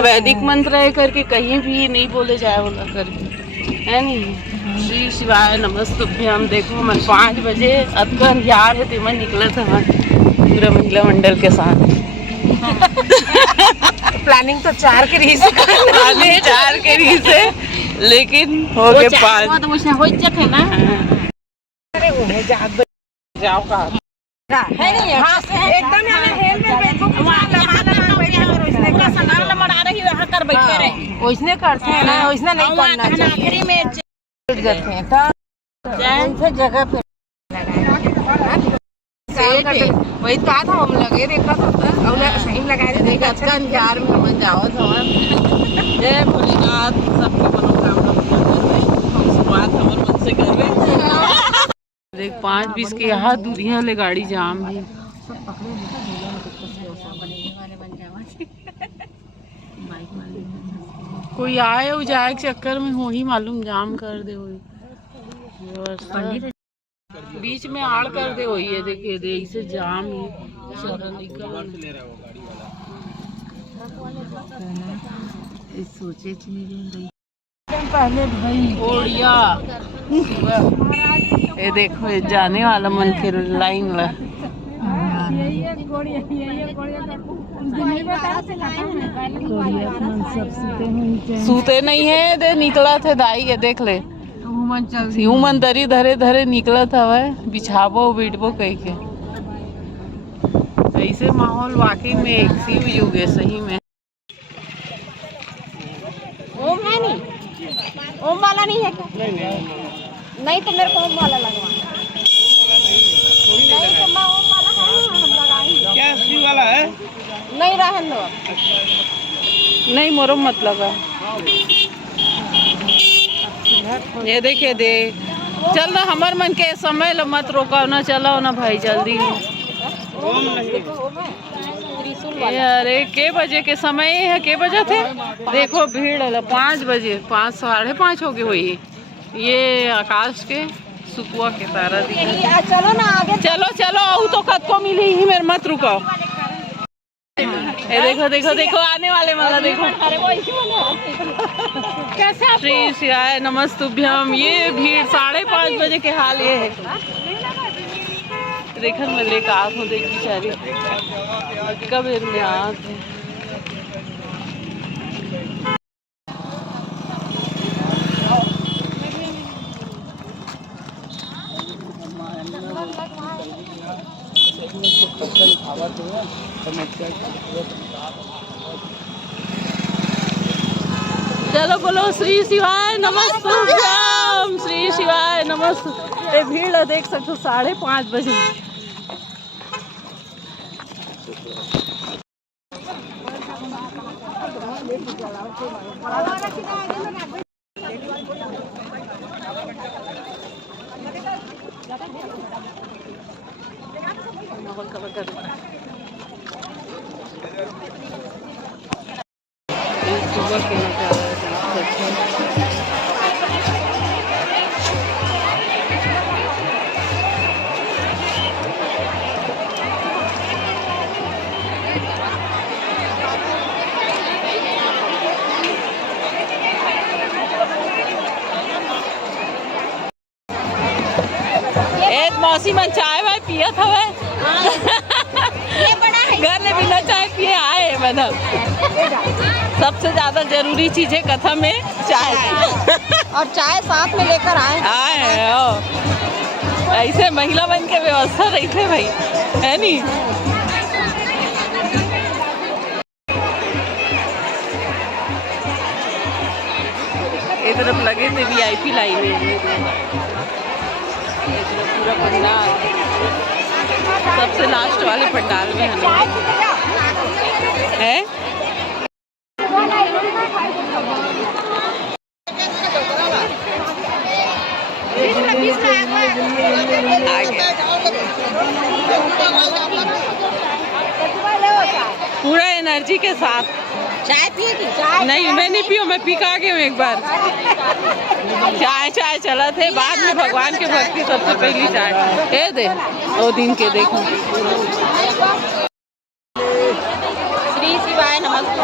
वैदिक मंत्र है करके कहीं भी नहीं बोले जाए बोला करके, है नहीं। श्री शिवाय नमस्तुभ्यम। देखो मन 5 बजे अतकन यार है ते मन निकला था पूरा महिला मंडल के साथ। प्लानिंग तो 4 के रही से, प्लानिंग 4 के रही से, लेकिन हो गए 5। तो मुझे हो जक है ना। अरे वो है जाओ का है नहीं एकदम बैठे रहे वैसने करते हैं ना, वैसने नहीं करना चाहिए। आखिरी में जाते हैं तो जगह पे वही तो था हम लगे देखा था और सही लगा दे अच्छा जार में हम जाओ जय भोलेनाथ सबके मनोकामना पूर्ण कर शुरुआत हमारे मन से कर रहे। देख 5:20 के यहाँ दूरिया ले गाड़ी जाम है। कोई आए हो जाए के चक्कर में हो ही मालूम जाम कर दे व्यवस्था बीच में आड़ कर दे वही है। देखिए दे इसे जाम ही सोचे पहले भाई ओडिया ये देखो ये जाने वाला मन के लाइन ला सूते नहीं है दे निकला थे दाई के देख ले ह्यूमन दरी धरे धरे निकला था वह बिछाबो बीटबो कह के। ऐसे माहौल वाकई में एक शिव युग है सही में। ओम है नहीं, ओम वाला नहीं है क्या? नहीं तो मेरे को ओम वाला लगवा। नहीं तो मैं ओम वाला है हम लगाएंगे। क्या शिव वाला है? नहीं रहन दो, नहीं मोरो मत लगा। ये देखे दे चल ना हमार मन के समय लो मत रोका ना चलाओ ना भाई जल्दी। अरे के बजे के समय है के बजे थे देखो भीड़ है 5 बजे 5 साढ़े 5 हो गए हुई। ये आकाश के सुकुआ के तारा दिखा। चलो ना आगे चलो चलो आओ तो कद को मिली ही मेरे मत रुको। ये देखो देखो देखो आने वाले वाला देखो। कैसे श्री शिवाय नमस्तुभ्यम। ये भीड़ 5:30 बजे के हाल ये है। देखन में लेकर आँख हो देख बेचारी कब में आँख है। चलो बोलो श्री शिवाय नमस्तुभ्यम। श्री शिवाय नमस्तु। भीड़ देख सकते 5:30 बजे। कवर कर सुबह के मौसी मन चाय वाय पिया था वह घर में बिना चाय पिए आए मतलब सबसे ज्यादा जरूरी चीज है कथा में चाय और चाय साथ में लेकर आए ऐसे महिला बन के व्यवस्था रही थे भाई है नी। ये तरफ लगे थे VIP लाइन में पूरा पंडाल सबसे लास्ट वाले पंडाल में है। पूरा एनर्जी के साथ चाय पिएगी? चाय नहीं मैं नहीं पियो मैं पी के आ गई हूँ एक बार। चाय चाय चला थे बाद में भगवान के भक्ति सबसे पहली चाय है दे 2 दिन के देखो। श्री शिवाय नमस्ते।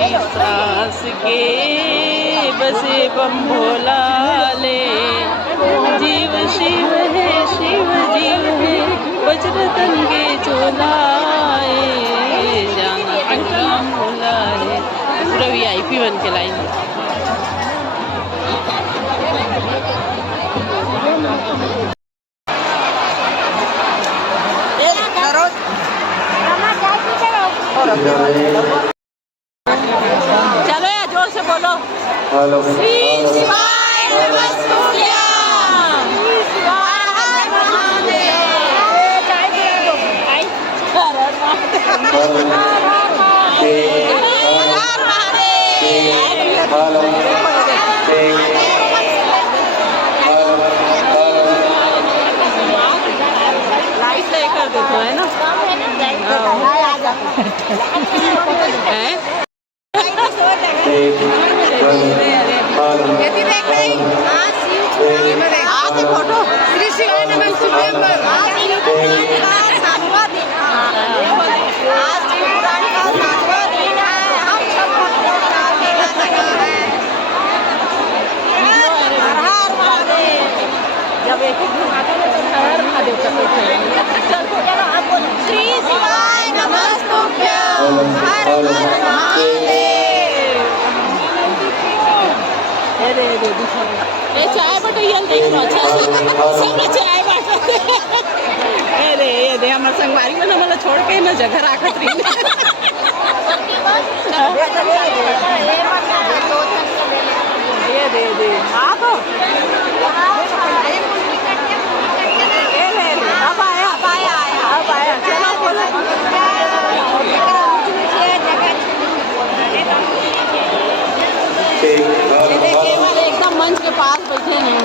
मेरी सांस के बसे बम भोला ले, जीव शिव है शिव जीव है वज्रतन के चोलाए, जाना कहीं भोला है। पूरा VIP बन के लाई है। चलो यार जोर से बोलो। श्री शिवाय नमस्तुभ्यं। श्री शिवाय हर लाइट ले कर देते है ना। फोटो श्री शिवाय नमस्तुभ्यं। जब एक घुमाता है तो हर महादेव का श्री शिवाय नमस्तुभ्यं। हर हर महादेव। ए चाय बटैया देख लो। अच्छा सब चाय बाटते। अरे ये दे हमर संगवारी में हमला छोड़ के न जगह राखत रही। ये दे दे हां तो ये ले ले। अब आया चलो बोलो। ये देखिए वाले एकदम मंच के पास बैठे हैं।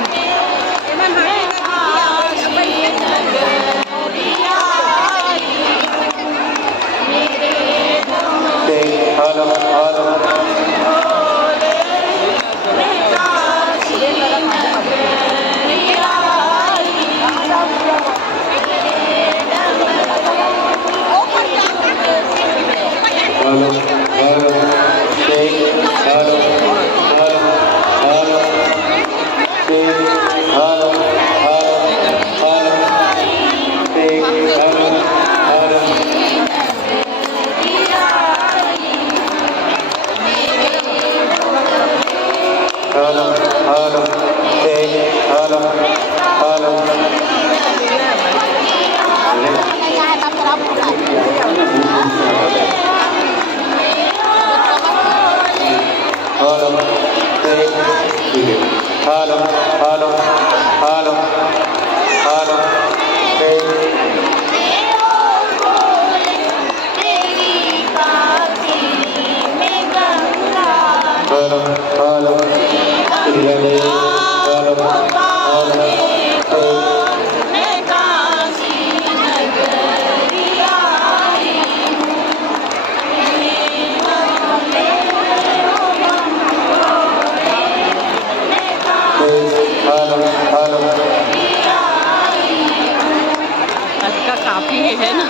काफी है ना।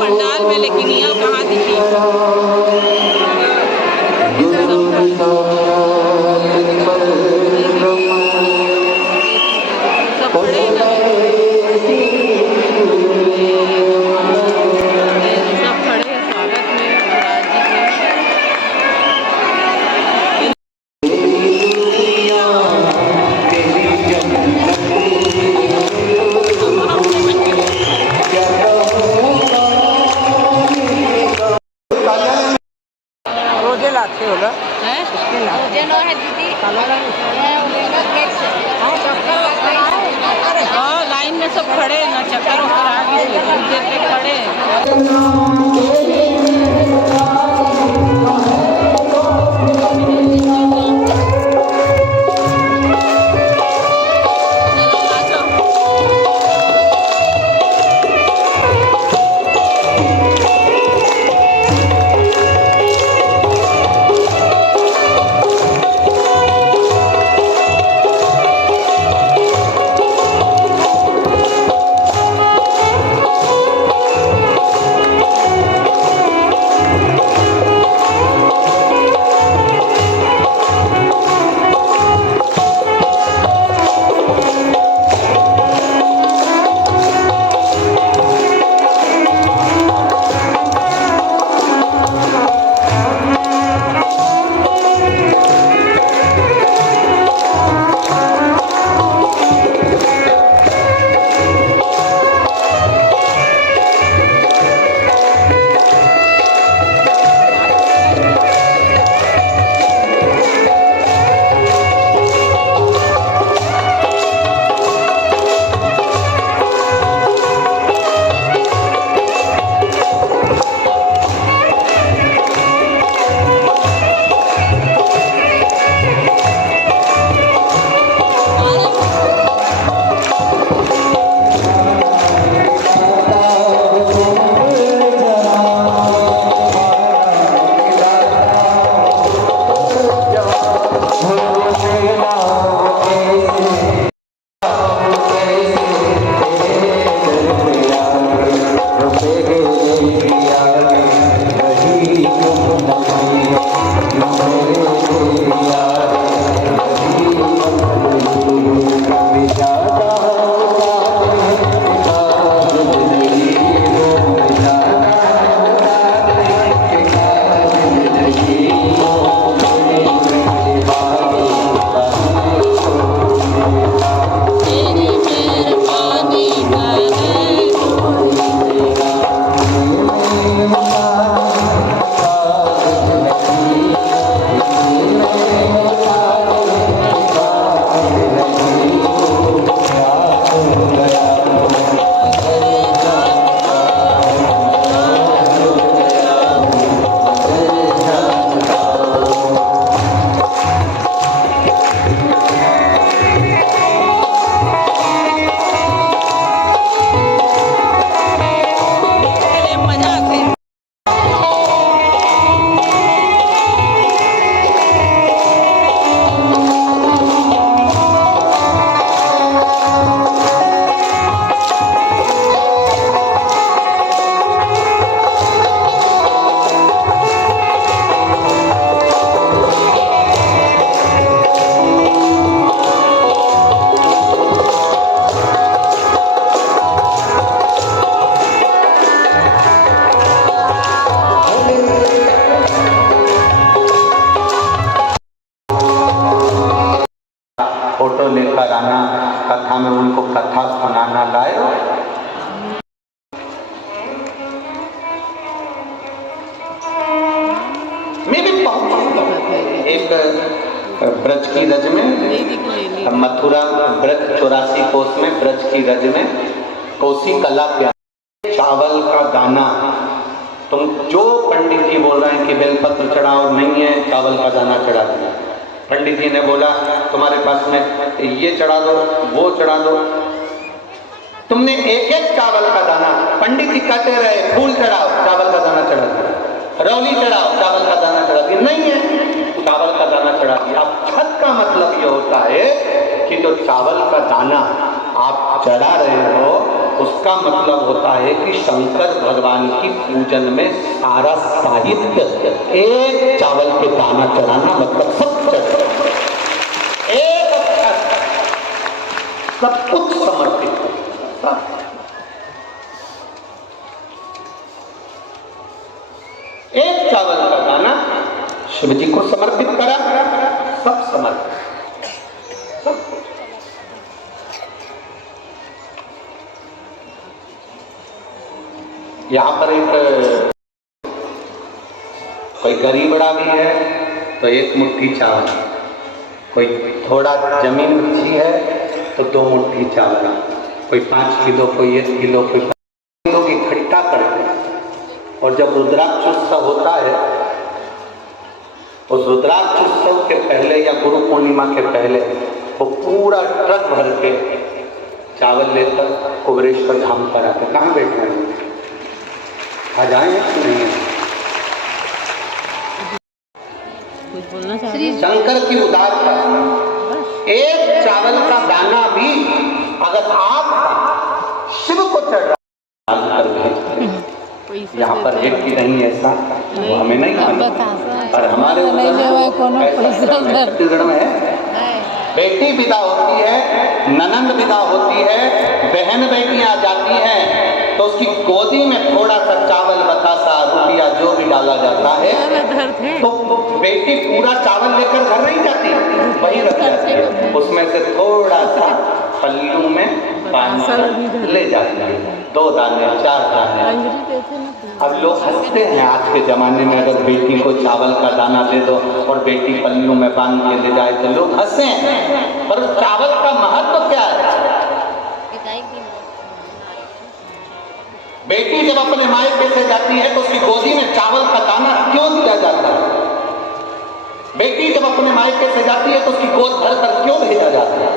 पंडाल में लेकिन यहाँ कहाँ दिखी। सब खड़े ना, सब खड़े स्वागत में महाराज जी के। लाते हो ना हैं लाइन में सब खड़े ना, चक्कर वक्कर आ गई खड़े। उसमें ब्रज की रज में कोसी कला प्यारी चावल का दाना। तुम जो पंडित जी बोल रहे हैं कि बेलपत्र चढ़ाओ, नहीं है चावल का दाना चढ़ा दिया। पंडित जी ने बोला तुम्हारे पास में ये चढ़ा दो, वो चढ़ा दो, तुमने एक एक चावल का दाना, पंडित जी कहते रहे फूल चढ़ाओ, चावल का दाना चढ़ा दिया, रौली चढ़ाओ, चावल का दाना चढ़ा दिया, नहीं है चावल का दाना चढ़ा दिया। अब छत का मतलब ये होता है कि जो चावल का दाना आप चढ़ा रहे हो उसका मतलब होता है कि शंकर भगवान की पूजन में सारा साहित्य, एक चावल के दाना चढ़ाना मतलब सब चढ़, एक अक्षर, सब कुछ समर्पित है। एक चावल का दाना शिव जी को समर्पित करा, सब समर्पित, सब कुछ। यहाँ पर एक कोई गरीब आदमी है तो एक मुट्ठी चावल, कोई थोड़ा जमीन अच्छी है तो 2 मुट्ठी चावल, कोई 5 किलो, कोई 1 किलो, कोई 5 किलो की इकट्ठा करते हैं। और जब रुद्राक्ष उत्सव होता है, उस रुद्राक्ष उत्सव के पहले या गुरु पूर्णिमा के पहले वो पूरा ट्रक भर के चावल लेकर कुबेरेश्वर धाम पर आते। कहाँ बैठे हैं, आ जाए नहीं? शंकर की उदारता, एक चावल का दाना भी अगर आप शिव को चढ़ रहा है, यहाँ पर एक भी नहीं ऐसा, वो हमें नहीं मालूम, पर हमारे छत्तीसगढ़ में है। बेटी विदा होती है, ननंद विदा होती है, बहन बेटियां जाती हैं तो उसकी गोदी में थोड़ा सा चावल, बतासा, रुपया जो भी डाला जाता है तो बेटी पूरा चावल लेकर घर नहीं जाती, वही रख जाती है, उसमें से थोड़ा सा पल्लू में पानी ले जाती है, 2 दाने 4 दाने। अब लोग हंसते हैं आज के जमाने में, अगर बेटी को चावल का दाना दे दो और बेटी पल्लू में बांध के ले जाए तो लोग हंसे, पर चावल का महत्व क्या है? बेटी जब अपने मायके से जाती है तो उसकी गोदी में चावल का दाना क्यों दिया जाता है? बेटी जब अपने मायके से जाती है तो उसकी गोद भर कर क्यों भेजा जाता है?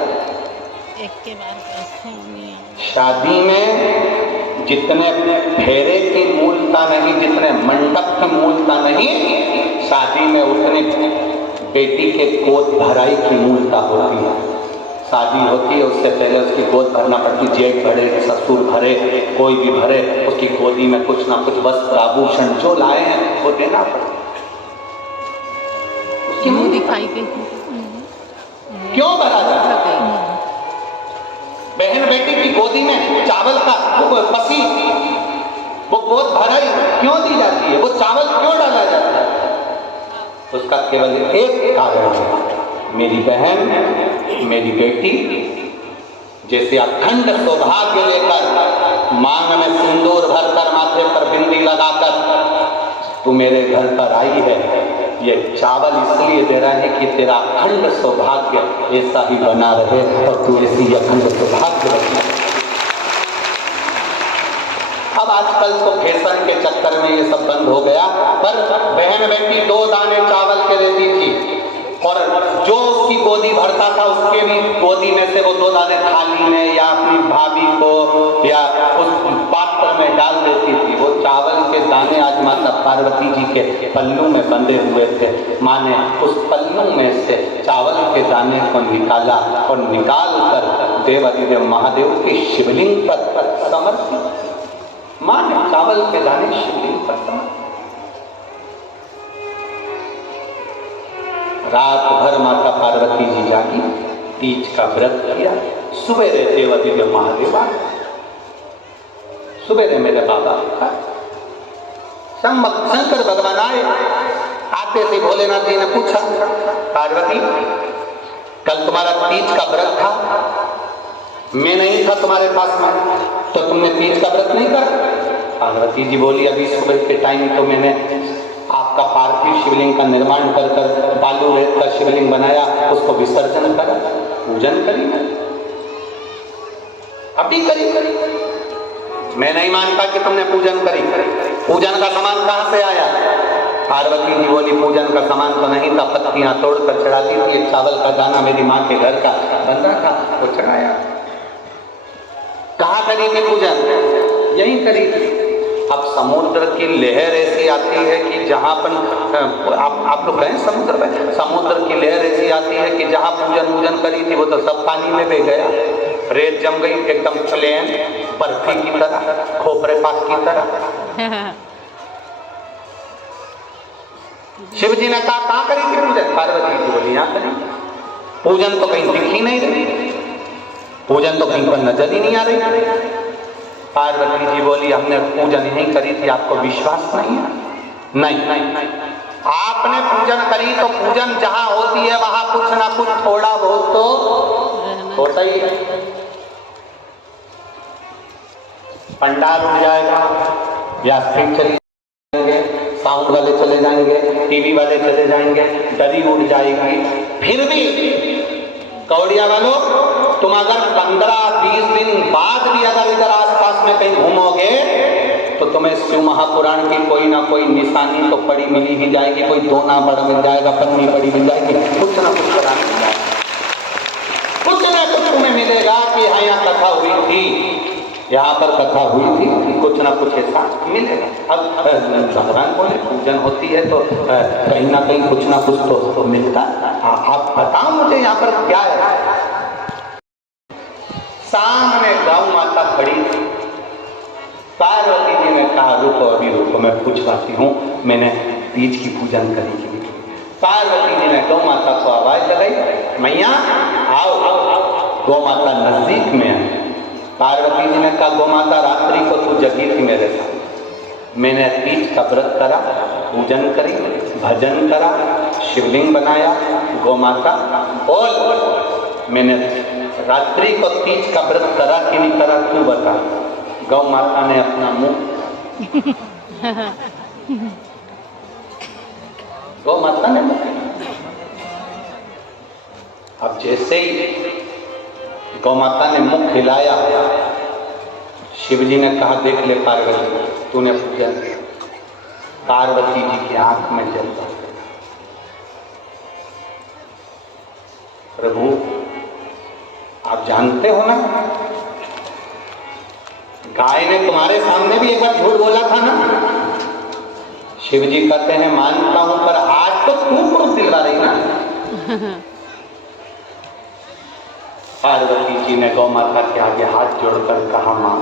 शादी में जितने फेरे की मूलता नहीं, जितने मंडप की मूलता नहीं, शादी में उतने बेटी के गोद भराई की मूलता होती है। शादी होती है उससे पहले उसकी गोद भरना पड़ती, जेठ भरे, ससुर भरे, कोई भी भरे, उसकी गोदी में कुछ ना कुछ वस्त्र आभूषण जो लाए हैं वो देना पड़ता। क्यों दिखाई दे, क्यों भरा जाता है? बहन बेटी की गोदी में चावल का पसी, वो गोद भराई क्यों दी जाती है? वो चावल क्यों डाला जाता है? उसका केवल एक कारण है, मेरी बहन, मेरी बेटी जैसे अखंड सौभाग्य लेकर मांग में सिंदूर भरकर, माथे पर बिंदी लगाकर तू मेरे घर पर आई है, ये चावल इसलिए दे रहा है कि तेरा अखंड सौभाग्य ऐसा ही बना रहे और तू ऐसी अखंड सौभाग्य रखना। अब आजकल तो फैशन के चक्कर में ये सब बंद हो गया, पर बहन बेटी 2 दाने चावल के देती थी और जो उसकी गोदी भरता था उसके भी गोदी में से वो 2 दाने थाली में या अपनी भाभी को या उस पात्र में डाल देती थी। वो चावल के दाने आज माता पार्वती जी के पल्लू में बंधे हुए थे। माँ ने उस पल्लू में से चावल के दाने को निकाला और निकाल कर देवादिदेव महादेव की शिवलिंग पर समर्पित। माँ ने चावल के दाने शिवलिंग पर समर्पित। रात भर माता पार्वती जी जागी, तीज का व्रत किया। सुबेरे देवादिदेव महादेव आए, सुबेरे मेरे बाबा का शंकर भगवान आए। आते से भोलेनाथ जी ने पूछा, पार्वती कल तुम्हारा तीज का व्रत था, मैं नहीं था तुम्हारे पास में, तो तुमने तीज का व्रत नहीं करा? पार्वती जी बोली, अभी सुबह के टाइम तो मैंने आपका पार्थिव शिवलिंग का निर्माण कर कर बालू रेत का शिवलिंग बनाया, उसको विसर्जन करा, पूजन करी। अभी करी। मैं नहीं मानता कि तुमने पूजन करी। पूजन का सामान कहां से आया? पार्वती जी बोली पूजन का सामान तो नहीं था, पत्तियां तोड़कर चढ़ाती थी, एक चावल का दाना मेरी माँ के घर का बंदा था, वो चढ़ाया। कहाँ करी थी पूजन? यहीं करी थी। अब समुद्र की लहर ऐसी आती है कि जहां पर आप लोग कहें समुद्र में, समुद्र की लहर ऐसी आती है कि जहां पूजन करी थी वो तो सब पानी में बह गया। रेत जम गई एकदम प्लेन, बर्फी की तरह, खोपरे पाक की तरह। शिव जी ने कहा कहाँ करी थी पूजन? पार्वती जी बोली यहाँ करी। पूजन तो कहीं दिख ही नहीं रही, पूजन तो कहीं पर नजर ही नहीं आ रही। पार्वती जी बोली हमने पूजन यहीं करी थी, आपको विश्वास नहीं है? नहीं, आपने पूजन करी तो पूजन जहां होती है वहां कुछ ना कुछ थोड़ा बहुत तो होता ही है। पंडाल उड़ जाएगा, व्यासपीठ चली जाएंगे, साउंड वाले चले जाएंगे, टीवी वाले चले जाएंगे, दरी उड़ जाएगी। फिर भी कौड़िया वालों, तुम अगर 15-20 दिन बाद भी अगर इधर आसपास में कहीं घूमोगे तो तुम्हें शिव महापुराण की कोई ना कोई निशानी तो पड़ी मिली ही जाएगी, कोई दोना बड़ा मिल जाएगा, पन्नी पड़ी मिल जाएगी, कुछ ना कुछ कराने मिल जाएगा, कुछ ना कुछ तुम्हें मिलेगा कि हाँ यहाँ कथा हुई थी, यहाँ पर कथा हुई थी, कुछ ना कुछ ऐसा मिलेगा। अब भगवान बोले पूजन होती है तो कहीं ना कहीं कुछ ना कुछ तो मिलता है। आप बताओ मुझे यहाँ पर क्या है? सामने गौ माता खड़ी थी। पार्वती जी ने कहा रुको अभी रुको, मैं पूछवाती हूँ, मैंने तीज की पूजन करी कि नहीं? पार्वती जी ने गौ माता को आवाज लगाई, मैया आओ। गौ माता नजदीक में है। पार्वती जी ने कहा गौ माता रात्रि को तू जगी थी मेरे साथ, मैंने तीज का व्रत करा, पूजन करी, भजन करा, शिवलिंग बनाया। गौ माता बोल, मैंने रात्रि को तीज का व्रत करा कि नहीं करा, तू बता। गौ माता ने अपना मुंह गौ माता ने अब जैसे ही गौ माता ने मुख हिलाया, शिव जी ने कहा देख ले पार्वती, तूने पूजन किया। पार्वती जी की आंख में जल गया। प्रभु आप जानते हो ना, गाय ने तुम्हारे सामने भी एक बार झूठ बोला था ना। शिव जी कहते हैं मानता हूं, पर आज तो तू प्रूफ दिलवा रही ना। पार्वती जी ने गौ माता के आगे हाथ जोड़कर कहा मां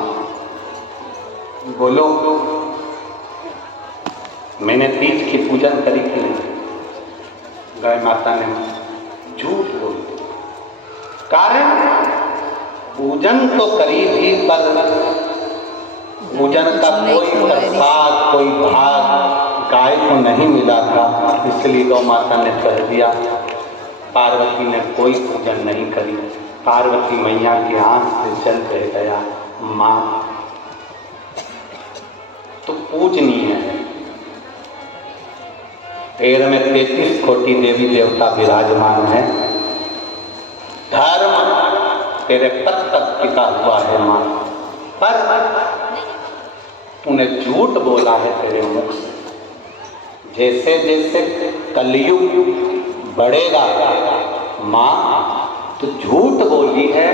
बोलो, मैंने तीज की पूजन करी कि नहीं? गाय माता ने झूठ बोल। कारण पूजन तो करी थी, पर पूजन का कोई प्रसाद कोई भाग गाय को नहीं मिला था, इसलिए गौ माता ने कह दिया। पार्वती ने कोई पूजन नहीं करी। पार्वती मैया की आंख से जल बह गया। मां तो पूजनीय है, तेरे में 33 कोटि देवी देवता विराजमान है, धर्म तेरे पद तक टिका हुआ है मां, पर तूने झूठ बोला है तेरे मुख से। जैसे जैसे कलयुग बढ़ेगा मां, तो झूठ बोली है,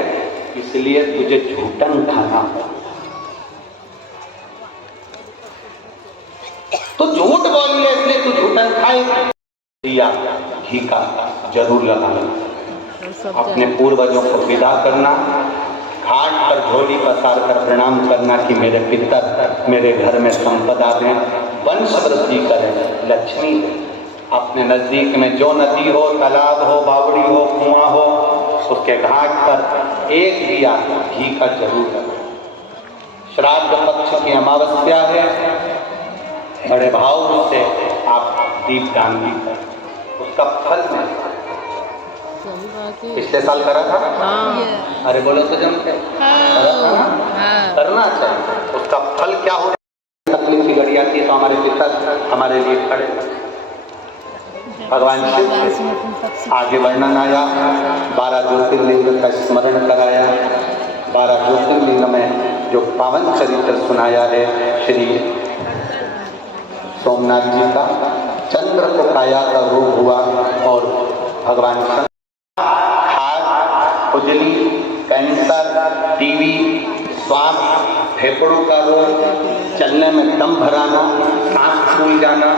इसलिए तुझे झूठन खाना है। तो झूठ बोली है इसलिए तू झूठन खाएगी। दिया घी का जरूर लगाना, अपने पूर्वजों को विदा करना, घाट पर झोली पसार कर प्रणाम करना कि मेरे पितर मेरे घर में संपदा दें, वंश वृद्धि करें, लक्ष्मी दें। अपने नजदीक में जो नदी हो, तालाब हो, बावड़ी हो, कुआं हो, उसके घाट पर एक दिया घी का जरूर रखें। श्राद्ध पक्ष की अमावस्या है, बड़े भाव से आप दीपदान भी करें, उसका फल मिलेगा। पिछले साल करा था। अरे बोलो तो जमते करना चाहिए, उसका फल क्या हो। तकलीफ की घड़ी आती है तो हमारे पिता हमारे लिए खड़े। भगवान शिव से आगे वर्णन आया, 12 ज्योतिर्लिंग का स्मरण कराया, 12 ज्योतिर्लिंग में जो पावन चरित्र सुनाया है श्री सोमनाथ जी का। चंद्र को काया का रोग हुआ और भगवान हार्ट, खुजली, कैंसर, टीबी, श्वास, फेफड़ों का रोग, चलने में दम भराना, सांस फूल जाना,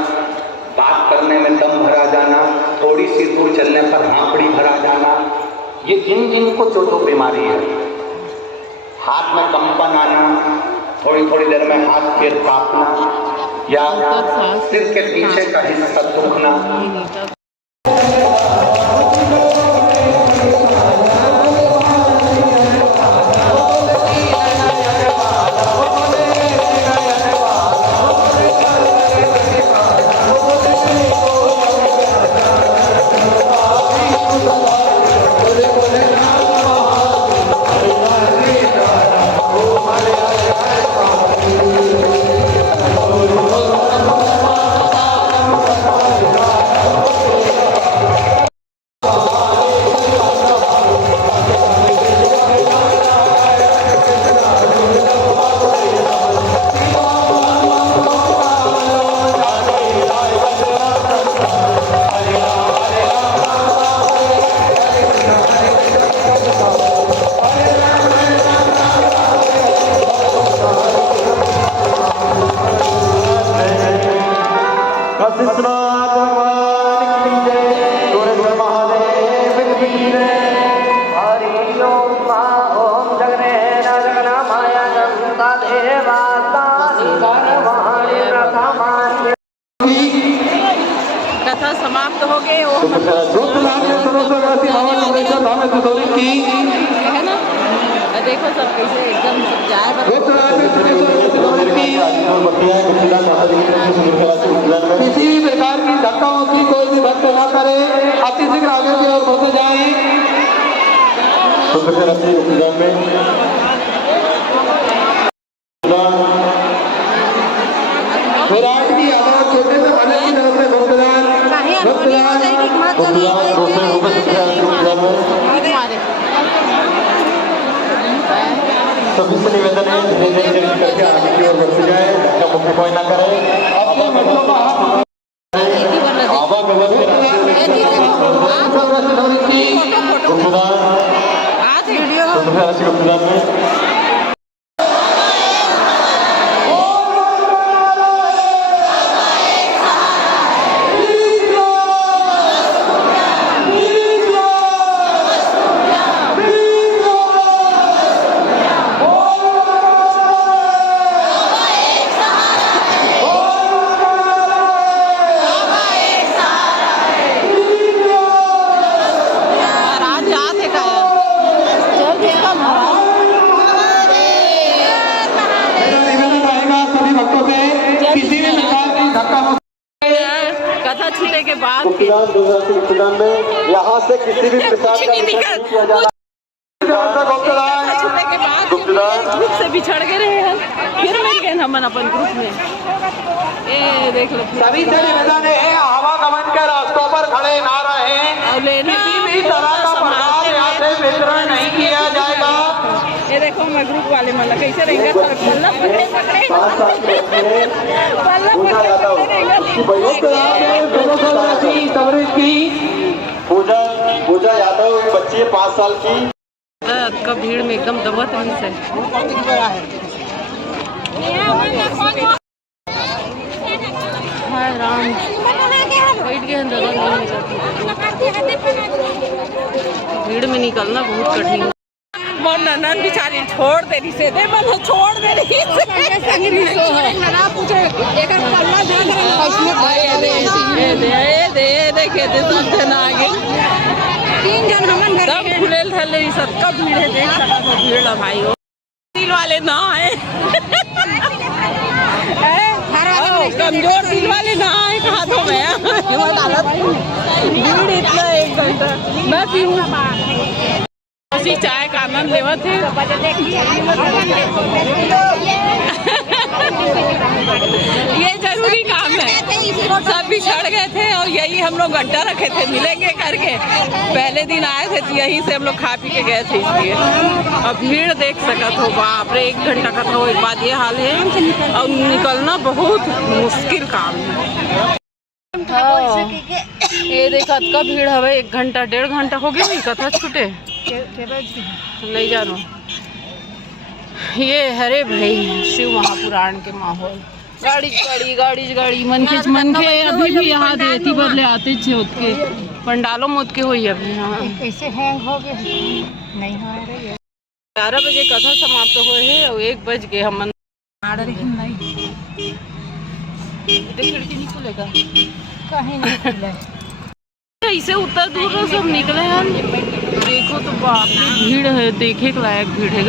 बात करने में दम भरा जाना, थोड़ी सी दूर चलने पर हाँपड़ी भरा जाना, ये जिन जिन को जो बीमारी है, हाथ में कंपन आना, थोड़ी थोड़ी देर में हाथ पैर कांपना या सिर के पीछे का हिस्सा दुखना, कथा समाप्त हो गई है ना। देखो सब कैसे एकदम सब जाए किसी प्रकार की धक्का मुक्की कोई भी भक्त ना करे, अति शीघ्र आगे की ओर बढ़ते जाए। विराट की आवाज छोटे से बड़े की तरफ से भक्तदान सभी से निवेदन है धीरे धीरे करके आगे की ओर बढ़ते जाए, धक्का मुक्की कोई ना करे। अपने बच्चों का आवागमन के रास्ते कथा छूटे के बाद गुप्तदान में यहाँ से किसी भी प्रकार का छूटे के बाद ग्रुप से बिछड़ गए रहे हैं, फिर मिल गए हम अपन ग्रुप में। ए देख लो सभी से निवेदन है आवागमन के रास्तों पर खड़े ना रहे, किसी भी तरह का प्रसाद यहाँ से वितरण नहीं किया जाएगा। ये देखो मैं ग्रुप वाले मतलब कैसे रहेंगे, पल्ला पकड़े पकड़े पूजा यादव बच्ची है 5 साल की। का भीड़ में एकदम दबत रही से हाय राम बैठ गए अंदर, भीड़ में निकलना बहुत कठिन। मोर ननद बेचारी छोड़ दे रही से दे मैंने छोड़ दे रही से देखे दे सब जन आगे 3 जन हमन सब खुले थले सबका भीड़ है, देख सकता हो भीड़ है भाई। दिल वाले ना आए कमजोर दिल वाले ना आए, कहा तो मैं भीड़ इतना 1 घंटा मैं पीऊँ उसी चाय का आनंद लेवा थे। ये जरूरी यही काम है, सब बिछड़ गए थे और यही हम लोग घंटा रखे थे मिलेंगे करके। पहले दिन आए थे तो यहीं से हम लोग खा पी के गए थे, इसलिए अब भीड़ देख सकत हो, बाप रे 1 घंटा का था। एक बात ये हाल है और निकलना बहुत मुश्किल काम है। ये देखा का भीड़ हवे, 1 घंटा 1.5 घंटा हो गया कथा छूटे नहीं जानो। ये हरे भाई शिव महापुराण के माहौल, गाड़ी मन के अभी भी यहाँ देती बदले आते छे के पंडालों मोद के हुई अभी। हाँ कैसे हैंग हो गए नहीं हो रही है। 11 बजे कथा समाप्त हुए है और 1 बज गए। हम खिड़की नहीं खुलेगा कहीं नहीं खुला। ऐसे उतना दूर सब निकले हैं, देखो तो बाप रे भीड़ है, देखे के लायक भीड़ है।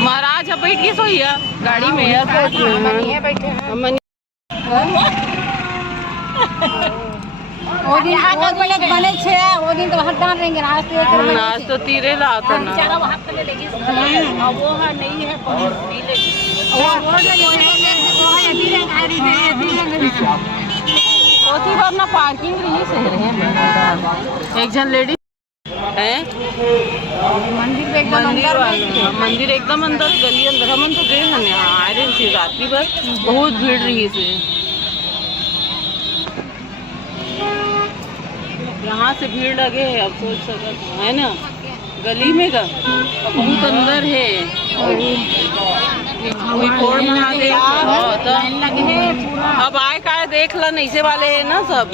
महाराज अब बैठ के सोइया गाड़ी में है बैठे हैं। वो दिन बने छे, वो दिन तो हाथ डाल देंगे नाच तो तीरे ला था ना। वो नहीं है वरना पार्किंग रही शहर है। एक जन लेडीज है मंदिर एकदम अंदर गली अंदर। हम तो गए हैं आयरन से रात्रि भर, बहुत भीड़ रही से। यहाँ से भीड़ लगे है, अब सोच सकते है ना गली में का बहुत अंदर है। अब आए का देख ला ऐसे वाले है ना सब।